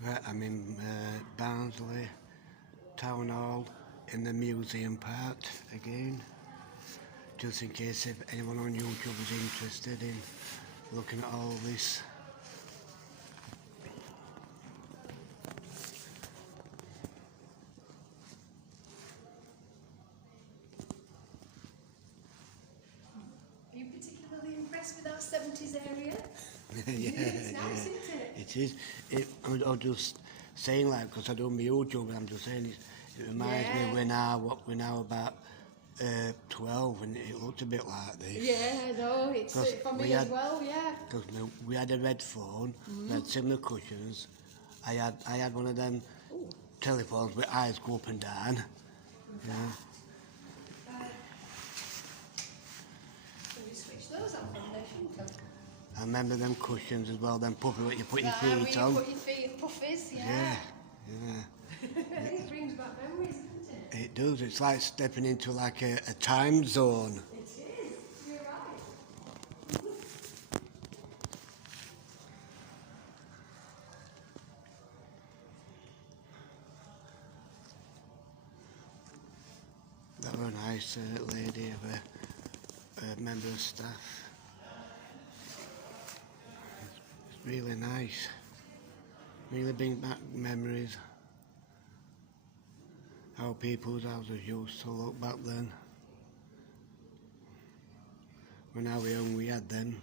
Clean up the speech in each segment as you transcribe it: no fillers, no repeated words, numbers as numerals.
Right, I'm in Barnsley Town Hall in the museum part again, just in case if anyone on YouTube is interested in looking at all this. Are you particularly impressed with our 70s area? Yeah, It's nice, isn't it? it is. I'm just saying, like, because I do my YouTube, I'm just saying it reminds me when we're now about 12, and it looked a bit like this. Yeah, no, it's for me as well, yeah. Because we had a red phone, we had similar cushions. I had one of them telephones with eyes go up and down. Yeah. So we switch those on from there, shouldn't we? I remember them cushions as well, them puffy what you put your Where feet you on. put your feet in puffies, Yeah. It brings back memories, doesn't it? It does, it's like stepping into like a time zone. It is, you're right. That was a nice lady of a member of staff. It's really nice. Really brings back memories. How people's houses used to look back then. When I was young we had them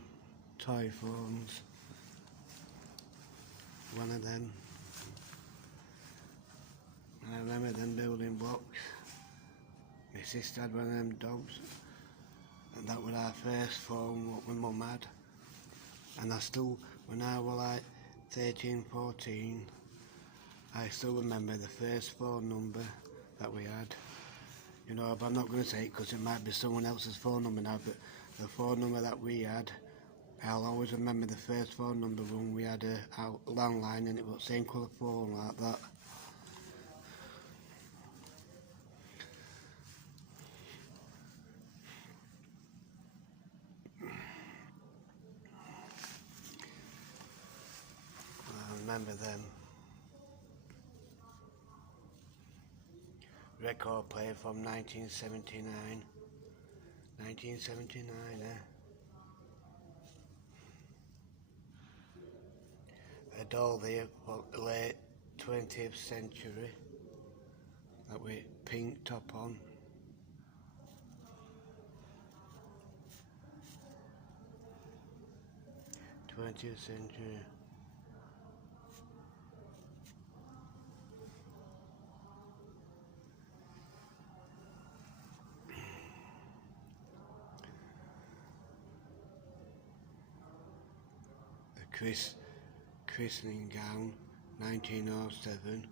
toy phones. One of them. And I remember them building blocks. My sister had one of them dogs, and that was our first phone what my mum had. And I still, when I was like 13, 14, I still remember the first phone number that we had. You know, but I'm not going to say it because it might be someone else's phone number now, but the phone number that we had, I'll always remember the first phone number when we had a landline and it was the same colour phone like that. I remember them. Record player from 1979. 1979, A doll there for the late 20th century. That with pink top on. '20th century. Christening gown, 1907.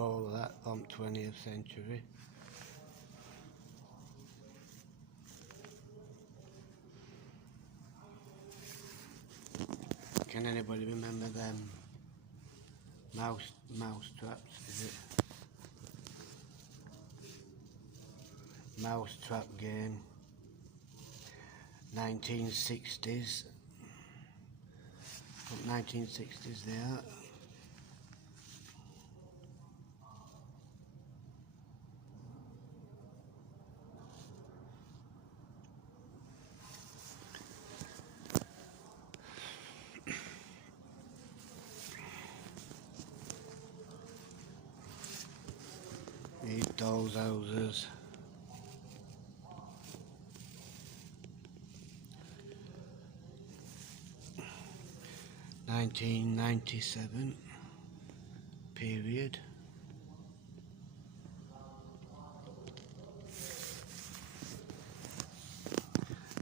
All that from 20th century. Can anybody remember them mouse traps? Is it mouse trap game? 1960s. From 1960s there. These dolls' houses. (1997) period.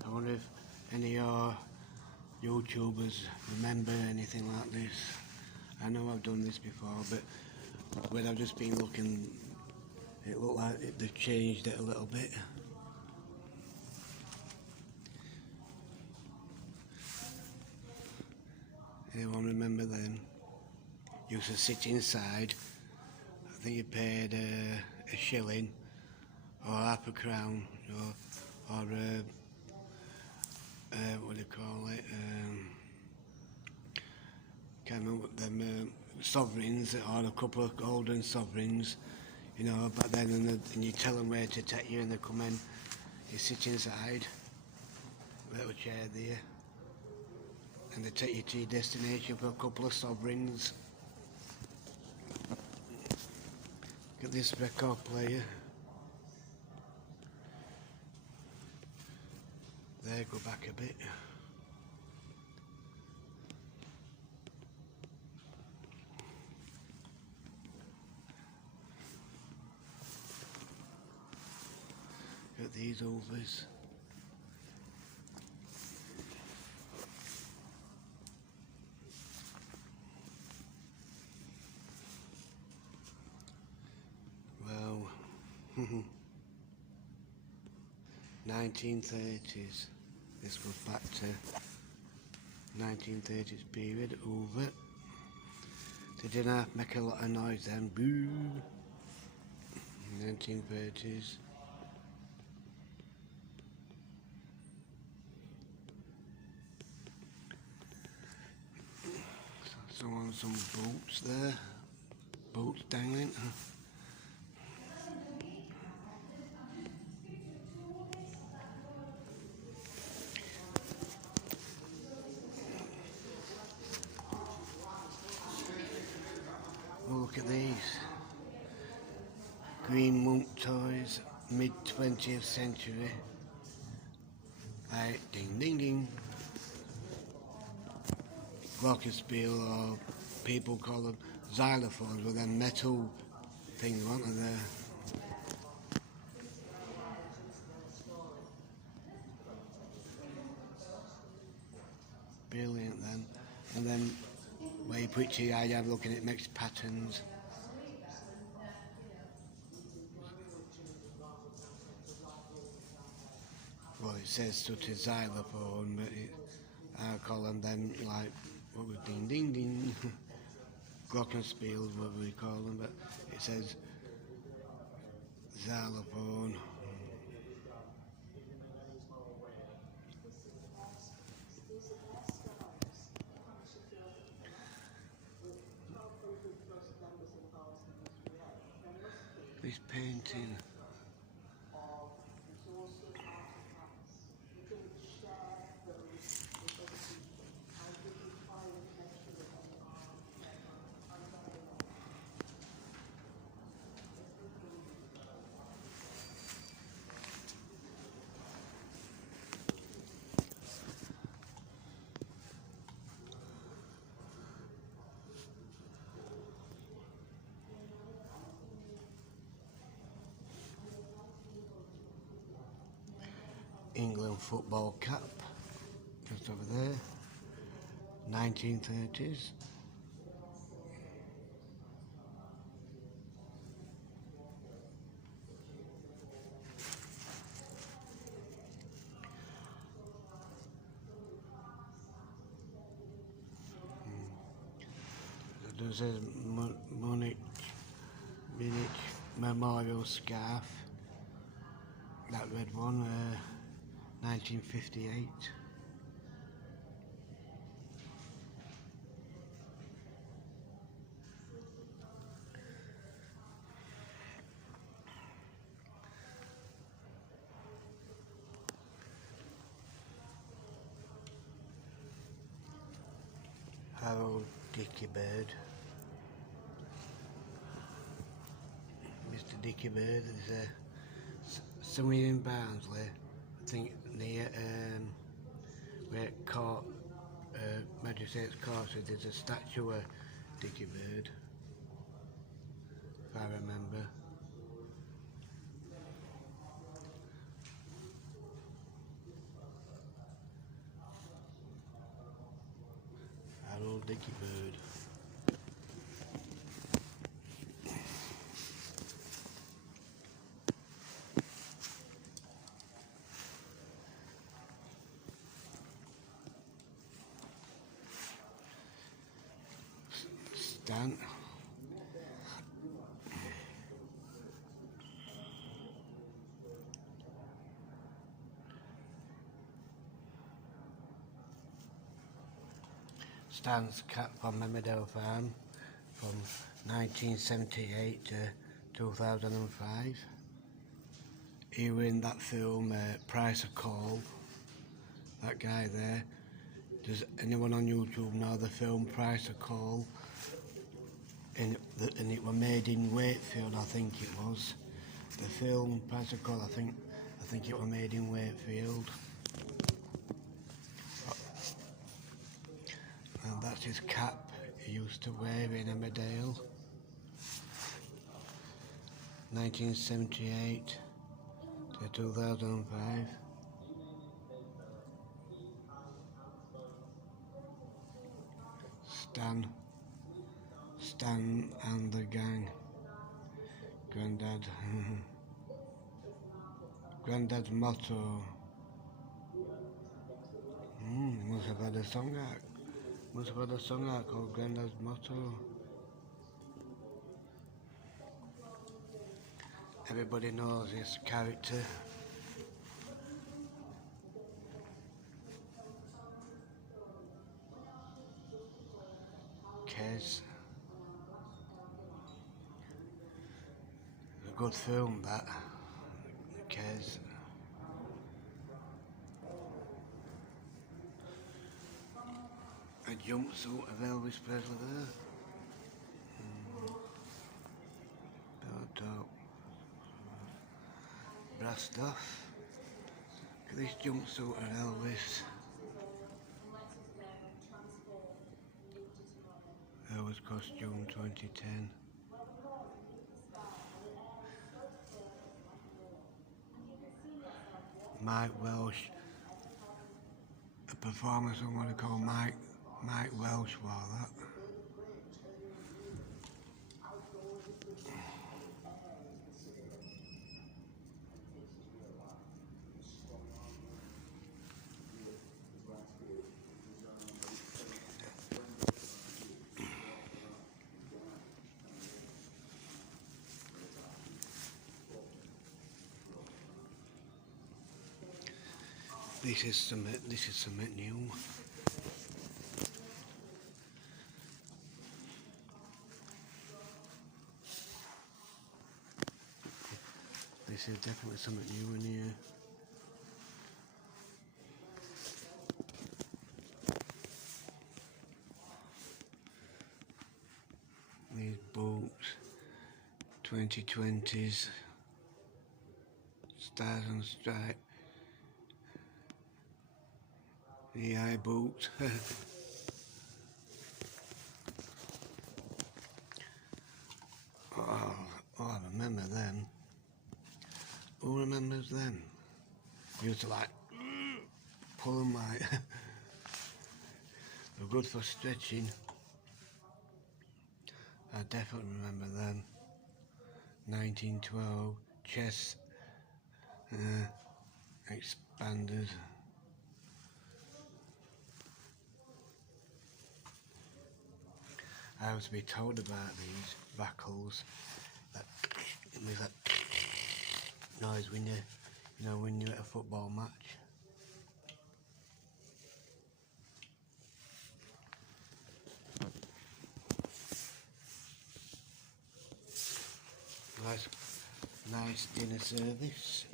I wonder if any of your YouTubers remember anything like this. I know I've done this before, but when I've just been looking, it they've changed it a little bit. Anyone remember then? You used to sit inside. I think you paid a shilling or half a crown, or what do you call it? Can't remember what them sovereigns, or a couple of golden sovereigns, you know, back then, and you tell them where to take you and they come in, you sit inside, little chair there, and they take you to your destination for a couple of sovereigns. Look at this record player. There, go back a bit. Look at these overs. Well, 1930s. This goes back to 1930s period, over. They didn't have to make a lot of noise then, boo. 1930s. Some boats there, boats dangling. Oh, look at these. Green monk toys, mid-20th century. Right, ding ding ding. Glockenspiel, or people call them xylophones, with them metal things, weren't they, there? Brilliant then. And then where you put your eye, you have a look and it makes patterns. Well, it says such a xylophone, but I call them then, like, what was ding ding ding. Glockenspiels, what we call them, but it says xylophone. This painting. England football cap, just over there, 1930s. There's a Munich memorial scarf, that red one, 1958. Harold Dicky Bird. Mr. Dicky Bird is somewhere in Barnsley, I think near where Court, Magistrates Court, there's a statue of Dicky Bird, if I remember. Harold Dicky Bird. Stan's cap from Emmerdale Farm from 1978 to 2005. He was in that film Price of Coal, that guy there. Does anyone on YouTube know the film Price of Coal? And it was made in Wakefield, I think it was. The film Price of Coal, I think it was made in Wakefield. And that's his cap he used to wear in Emmerdale. 1978 to 2005. Stan and the gang. Granddad's motto. Must have had a song out called Granddad's Motto. Everybody knows his character. Kez. A good film, that. Kez. A jumpsuit of Elvis Presley there. Top. Brassed off. Look at this jumpsuit of Elvis. Elvis costume 2010. Mike Welsh. A performer someone called Mike Welsh wore that. This is something new. This is definitely something new in here. These boots, 2020s, Stars and Stripes. The eye boots. Oh, I remember them. Who remembers them? Used to like pull them like. They're good for stretching. I definitely remember them. 1912 chest expanded. I was to be told about these buckles that with that noise when when you're at a football match. Nice dinner service.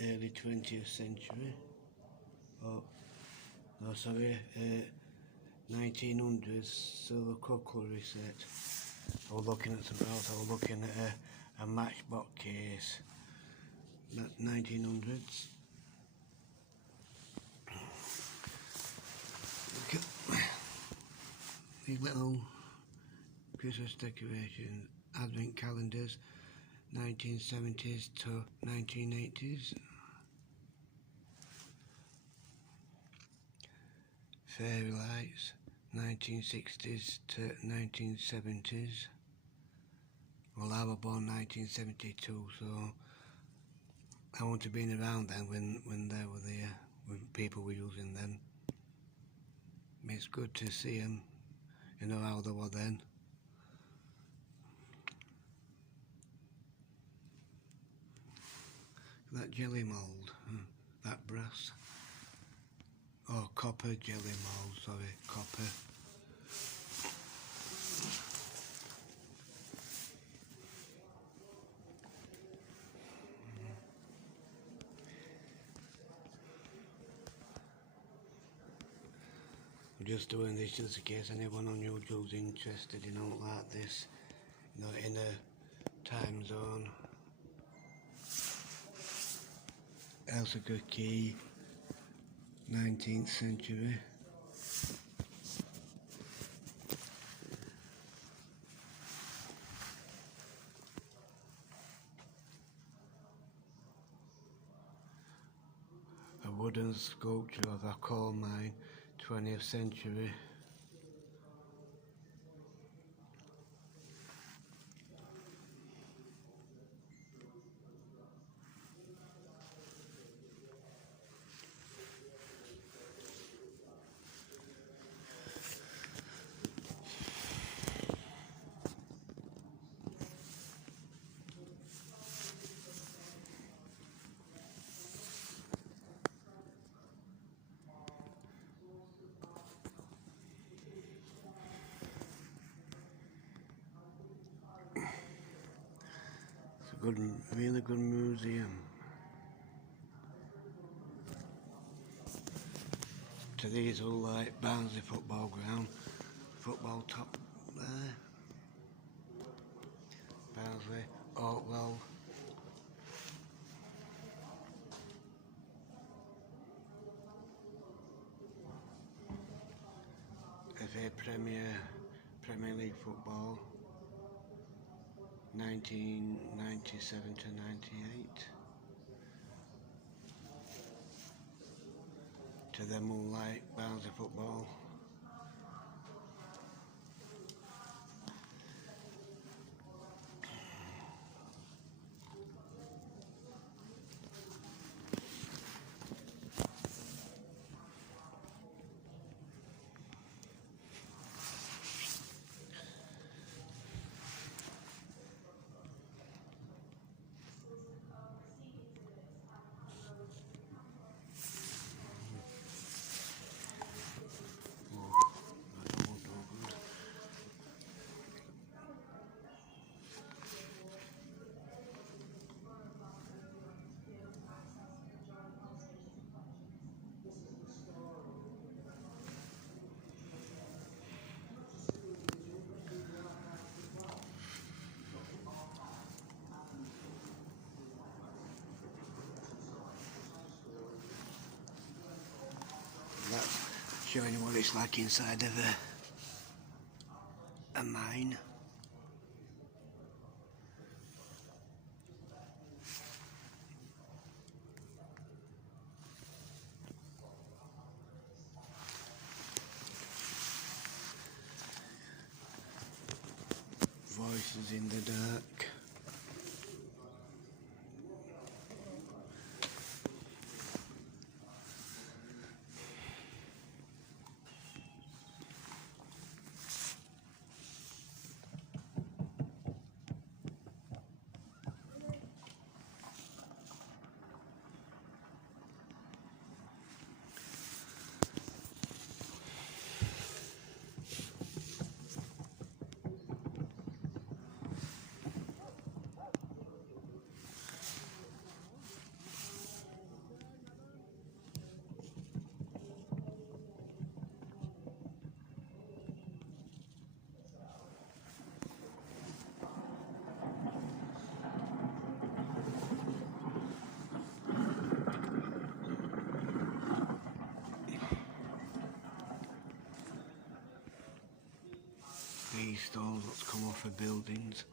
Early 20th century. Oh, no, sorry. 1900s silver cutlery set. I was looking at something else. I was looking at a matchbox case. That's 1900s. Look at these little Christmas decorations, advent calendars, 1970s to 1980s. Fairy lights, 1960s to 1970s. Well, I was born 1972, so I wouldn't have been around then when they were there, when people were using them. It's good to see them, how they were then. That jelly mould, that brass. Oh, copper jelly mould, sorry, copper. I'm just doing this just in case anyone unusual's interested in something like this, you know, in a time zone. Elsica key, 19th century. A wooden sculpture of a coal mine, 20th century. It's a good, really good museum. To these all like Barnsley football ground, football top there. Barnsley, Oakwell. FA Premier League football, 1997 to 98. To them all like Barnsley football. That's showing you what it's like inside of a mine. Voices in the dark. These stones that's come off of buildings.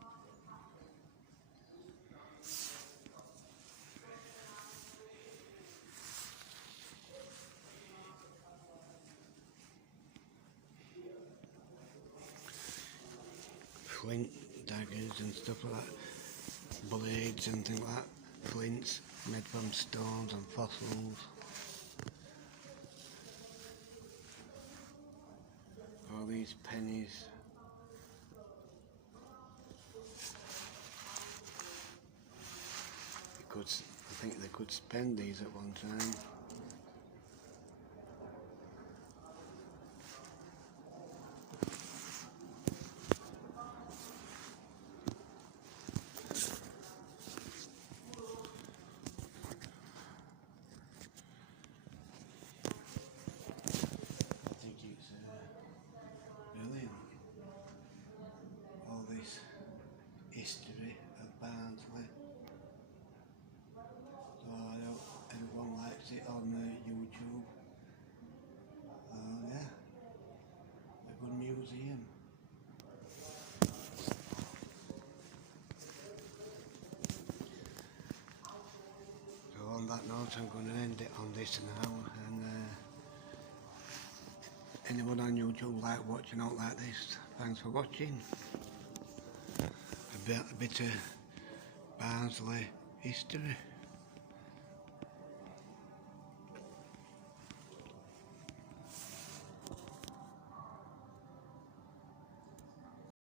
Flint daggers and stuff like that. Blades and things like that. Flints made from stones and fossils. All these pennies. I think they could spend these at one time. that note, I'm going to end it on this now. And anyone on YouTube like watching out like this, thanks for watching. A bit of Barnsley history.